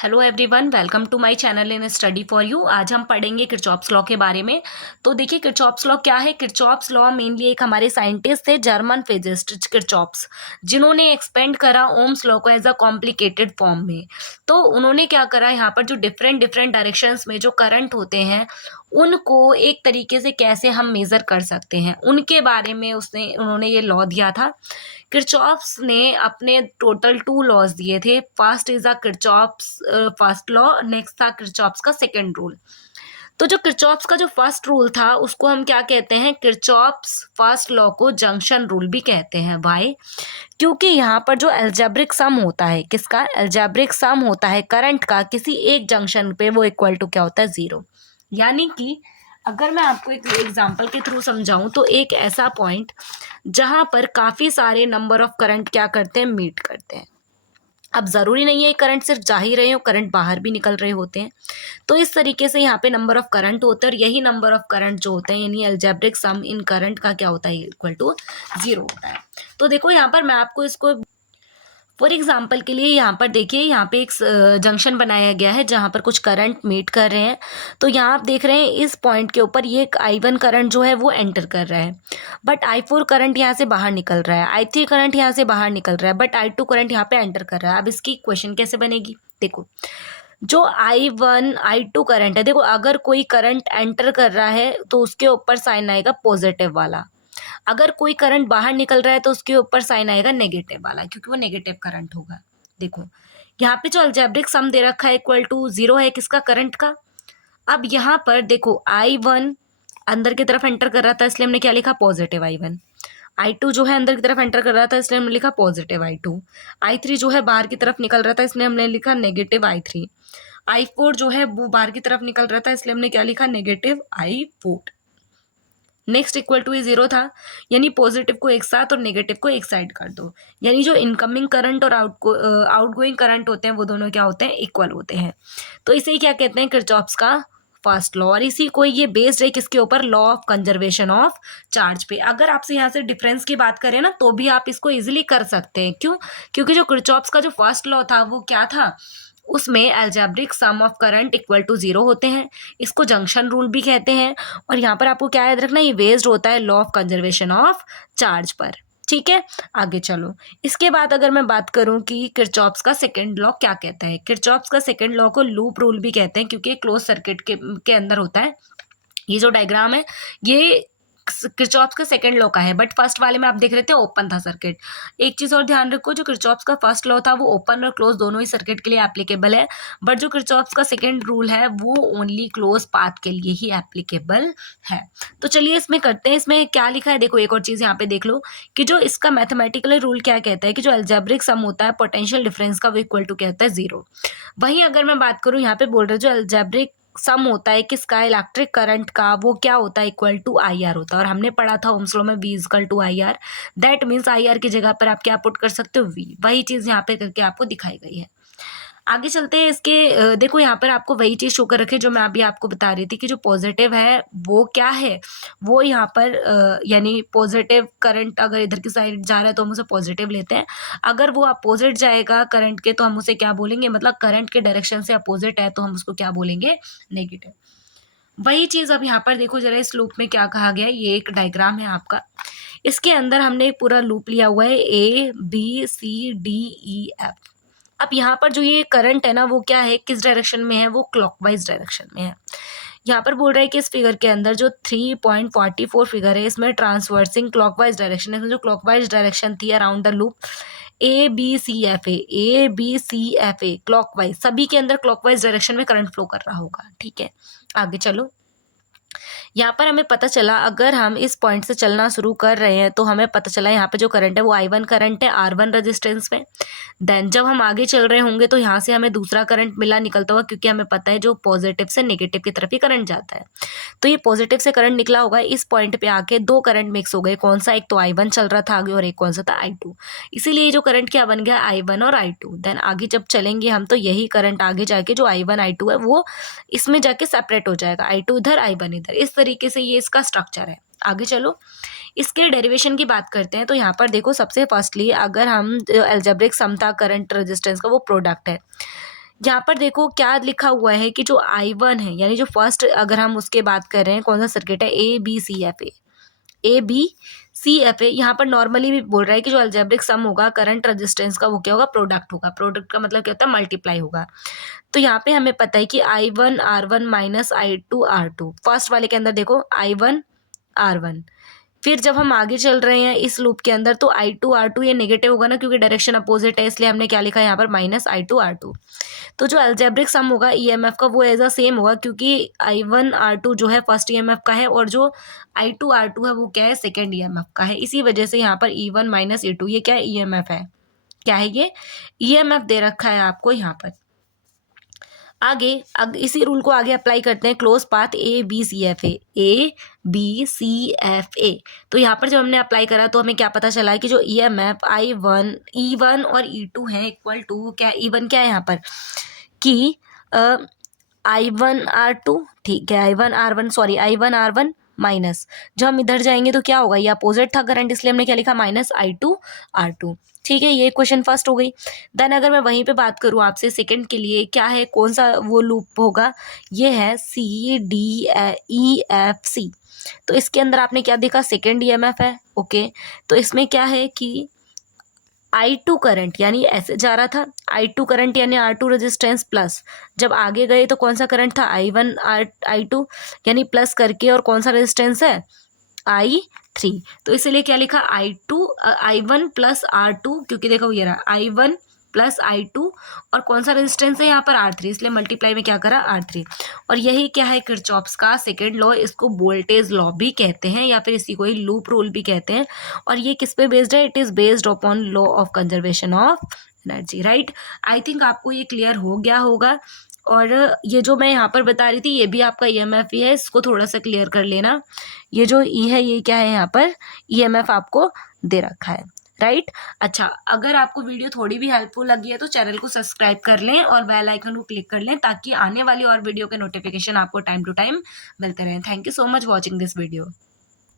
Hello everyone, welcome to my channel in study for you. आज हम पढ़ेंगे Kirchhoff's law के बारे में। तो देखिए, किरचॉफ्स लॉ क्या है। किरचॉफ्स लॉ मेनली एक हमारे साइंटिस्ट थे, जर्मन फिजिस्ट किरचॉफ्स, जिन्होंने एक्सपेंड करा ओम्स लॉ को एज अ कॉम्प्लिकेटेड फॉर्म में। तो उन्होंने क्या करा, यहाँ पर जो डिफरेंट डिफरेंट डायरेक्शंस में जो करंट होते हैं उनको एक तरीके से कैसे हम मेजर कर सकते हैं, उनके बारे में उन्होंने ये लॉ दिया था। किरचॉफ्स ने अपने टोटल 2 लॉज दिए थे। First is a Kirchhoff's first law, next था किरचॉफ्स का सेकंड रूल। तो जो किरचॉफ्स का जो फर्स्ट रूल था उसको हम क्या कहते हैं, किरचॉफ्स फर्स्ट लॉ को जंक्शन रूल भी कहते हैं। व्हाई? क्योंकि यहाँ पर जो अलजेब्रिक सम होता है, किसका अलजेब्रिक सम होता है करंट का किसी एक जंक्शन पे, वो इक्वल टू क्या होता है, जीरो। यानी कि अगर मैं आपको एक एग्जांपल के थ्रू समझाऊं तो एक ऐसा पॉइंट जहां पर काफी सारे नंबर ऑफ करंट क्या करते हैं, मीट करते हैं। अब जरूरी नहीं है करंट सिर्फ जा ही रहे हो, करंट बाहर भी निकल रहे होते हैं। तो इस तरीके से यहाँ पे नंबर ऑफ करंट होते हैं और यही नंबर ऑफ करंट जो होते हैं यानी अलजेब्रिक सम इन करंट का क्या होता है, इक्वल टू जीरो होता है। तो देखो यहाँ पर मैं आपको इसको फॉर एग्जाम्पल के लिए यहाँ पर देखिए, यहाँ पे एक जंक्शन बनाया गया है जहाँ पर कुछ करंट मीट कर रहे हैं। तो यहाँ आप देख रहे हैं इस पॉइंट के ऊपर ये एक I1 करंट जो है वो एंटर कर रहा है, बट I4 करंट यहाँ से बाहर निकल रहा है, I3 करंट यहाँ से बाहर निकल रहा है, बट I2 करंट यहाँ पे एंटर कर रहा है। अब इसकी इक्वेशन कैसे बनेगी, देखो जो I1 I2 करंट है, देखो अगर कोई करंट एंटर कर रहा है तो उसके ऊपर साइन आएगा पॉजिटिव वाला, अगर कोई करंट बाहर निकल रहा है तो उसके ऊपर साइन आएगा नेगेटिव वाला, क्योंकि वो नेगेटिव करंट होगा। देखो यहाँ पे जो अलजेब्रिक सम दे रखा है इक्वल टू जीरो है, किसका, करंट का। अब यहाँ पर देखो I1 अंदर की तरफ एंटर कर रहा था इसलिए हमने क्या लिखा, पॉजिटिव I1। I2 जो है अंदर की तरफ एंटर कर रहा था इसलिए हमने लिखा पॉजिटिव I2। I3 जो है बाहर की तरफ निकल रहा था इसलिए हमने लिखा नेगेटिव I3। I4 जो है वो बाहर की तरफ निकल रहा था इसलिए हमने क्या लिखा, negative I4। Next equal to ये जीरो था, यानी पॉजिटिव को एक साथ और नेगेटिव को एक साइड कर दो, यानी जो इनकमिंग करंट और आउटगोइंग करंट होते हैं वो दोनों क्या होते हैं, इक्वल होते हैं। तो इसे ही क्या कहते हैं, किरचॉफ्स का फर्स्ट लॉ। और इसी को ये बेस्ड है किसके ऊपर, law of conservation of charge पे। अगर आपसे यहाँ से डिफरेंस की बात करें ना तो भी आप इसको इजिली कर सकते हैं। क्यों? क्योंकि जो किरचॉफ्स का जो फर्स्ट लॉ था वो क्या था, उसमें algebraic sum of current equal to zero होते हैं, इसको जंक्शन रूल भी कहते हैं। और यहाँ पर आपको क्या याद रखना, ये बेस्ड होता है law of conservation of charge पर। ठीक है, आगे चलो। इसके बाद अगर मैं बात करूं कि किरचॉफ्स का सेकंड लॉ क्या कहता है, किरचॉफ्स का सेकंड लॉ को लूप रूल भी कहते हैं, क्योंकि क्लोज सर्किट के अंदर होता है। ये जो डायग्राम है ये किरचॉफ्स का सेकंड लॉ का है, बट फर्स्ट वाले में आप देख रहे थे ओपन था सर्किट। एक चीज और ध्यान रखो, जो किरचॉफ्स का फर्स्ट लॉ था वो ओपन और क्लोज दोनों ही सर्किट के लिए एप्लीकेबल है, बट जो किरचॉफ्स का सेकंड रूल है वो ओनली क्लोज पाथ के लिए ही एप्लीकेबल है। तो चलिए इसमें करते हैं, इसमें क्या लिखा है देखो। एक और चीज यहाँ पे देख लो कि जो इसका मैथमेटिकल रूल क्या कहता है कि जो अलजेब्रिक सम होता है पोटेंशियल डिफरेंस का वो इक्वल टू क्या होता है, जीरो। वहीं अगर मैं बात करूँ यहाँ पे बोल रहे जो अलजेब्रिक सम होता है किसका, इलेक्ट्रिक करंट का, वो क्या होता है, इक्वल टू IR होता है। और हमने पढ़ा था ओम्स लॉ में V equal to IR, that means IR की जगह पर आप क्या पुट कर सकते हो, V। वही चीज यहाँ पे करके आपको दिखाई गई है। आगे चलते हैं इसके देखो यहाँ पर आपको वही चीज शो कर रखे जो मैं अभी आपको बता रही थी कि जो पॉजिटिव है वो क्या है, वो यहाँ पर यानी पॉजिटिव करंट अगर इधर की साइड जा रहा है तो हम उसे पॉजिटिव लेते हैं, अगर वो अपोजिट जाएगा करंट के तो हम उसे क्या बोलेंगे, मतलब करंट के डायरेक्शन से अपोजिट है तो हम उसको क्या बोलेंगे, नेगेटिव। वही चीज अब यहाँ पर देखो जरा, इस लूप में क्या कहा गया है। ये एक डायग्राम है आपका, इसके अंदर हमने एक पूरा लूप लिया हुआ है ABCDEF। अब यहाँ पर जो ये करंट है ना वो क्या है, किस डायरेक्शन में है, वो क्लॉकवाइज डायरेक्शन में है। यहाँ पर बोल रहा है कि इस फिगर के अंदर जो 3.44 फिगर है इसमें ट्रांसवर्सिंग क्लॉकवाइज डायरेक्शन है, इसमें जो क्लॉकवाइज डायरेक्शन थी around the loop ABCFA clockwise, सभी के अंदर क्लॉकवाइज डायरेक्शन में करंट फ्लो कर रहा होगा। ठीक है, आगे चलो। यहाँ पर हमें पता चला अगर हम इस पॉइंट से चलना शुरू कर रहे हैं तो हमें पता चला यहाँ पे जो करंट है वो I1 करंट है R1 रेजिस्टेंस में। देन जब हम आगे चल रहे होंगे तो यहाँ से हमें दूसरा करंट मिला निकलता हुआ, क्योंकि हमें पता है जो पॉजिटिव से नेगेटिव की तरफ ही करंट जाता है। तो ये पॉजिटिव से करंट निकला होगा, इस पॉइंट पे आके दो करंट मिक्स हो गए। कौन सा, एक तो I1 चल रहा था आगे और एक कौन सा था, I2। इसीलिए ये जो करंट क्या बन गया, I1 और I2। देन आगे जब चलेंगे हम तो यही करंट आगे जाके जो I1 I2 है वो इसमें जाके सेपरेट हो जाएगा, I2 इधर I1 इधर। इस तरीके से ये इसका स्ट्रक्चर है। आगे चलो इसके डेरिवेशन की बात करते हैं। तो यहाँ पर देखो सबसे फर्स्टली अगर हम अलजेब्रिक समता करंट रेजिस्टेंस का वो प्रोडक्ट है, यहाँ पर देखो क्या लिखा हुआ है कि जो I1 है, यानी जो फर्स्ट अगर हम उसके बात कर रहे हैं, कौन सा सर्किट है, ABCFA, यहाँ पर नॉर्मली भी बोल रहा है कि जो अलजेब्रिक सम होगा करंट रेजिस्टेंस का, वो क्या होगा, प्रोडक्ट होगा। प्रोडक्ट का मतलब क्या होता है, मल्टीप्लाई होगा। तो यहाँ पे हमें पता है कि I1 R1 minus I2 R2, first वाले के अंदर देखो I1 R1। फिर जब हम आगे चल रहे हैं इस लूप के अंदर, तो I2 R2 ये नेगेटिव होगा ना, क्योंकि डायरेक्शन अपोजिट है, इसलिए हमने क्या लिखा है यहाँ पर, माइनस I2 R2। तो जो अलजेब्रिक सम होगा ईएमएफ का, वो एज अ सेम होगा, क्योंकि I1 R2 जो है फर्स्ट ईएमएफ का है, और जो I2 R2 है वो क्या है, सेकेंड ईएमएफ का है। इसी वजह से यहाँ पर E1 माइनस E2 ये क्या है, ईएमएफ है। क्या है ये, ईएमएफ दे रखा है आपको यहाँ पर। आगे इसी रूल को आगे अप्लाई करते हैं, क्लोज पाथ ABCFA। तो यहाँ पर जब हमने अप्लाई करा तो हमें क्या पता चला है कि जो ईएमएफ E1 और E2 है इक्वल टू क्या, E1 क्या है यहाँ पर कि I1 R2, ठीक है, I1 R1 माइनस, जब हम इधर जाएंगे तो क्या होगा, ये अपोजिट था करंट, इसलिए हमने क्या लिखा, माइनस I2 R2। ठीक है, ये क्वेश्चन फर्स्ट हो गई। देन अगर मैं वहीं पे बात करूँ आपसे सेकंड के लिए, क्या है, कौन सा वो लूप होगा, ये है CDEFC। तो इसके अंदर आपने क्या देखा, सेकेंड ईएमएफ है। ओके, तो इसमें क्या है कि I2 करंट यानी ऐसे जा रहा था, I2 करंट यानी R2 रेजिस्टेंस प्लस, जब आगे गए तो कौन सा करंट था, I2 यानी प्लस करके, और कौन सा रेजिस्टेंस है, I3। तो इसीलिए क्या लिखा, I1 प्लस R2, क्योंकि देखो ये रहा I1 प्लस I2, और कौन सा रेजिस्टेंस है यहाँ पर, R3, इसलिए मल्टीप्लाई में क्या करा, R3। और यही क्या है, किरचॉफ्स का सेकेंड लॉ, इसको वोल्टेज लॉ भी कहते हैं, या फिर इसी को ही लूप रूल भी कहते हैं। और ये किस पे बेस्ड है, it is based upon law of conservation of energy, right. I think आपको ये क्लियर हो गया होगा। और ये जो मैं यहाँ पर बता रही थी, ये भी आपका ईएमएफ ही है, इसको थोड़ा सा क्लियर कर लेना। ये जो ई है, ये क्या है, यहाँ पर ईएमएफ आपको दे रखा है, राइट। अच्छा, अगर आपको वीडियो थोड़ी भी हेल्पफुल लगी है तो चैनल को सब्सक्राइब कर लें और बेल आइकन को क्लिक कर लें, ताकि आने वाली और वीडियो के नोटिफिकेशन आपको टाइम टू टाइम मिलते रहें। Thank you so much watching this video.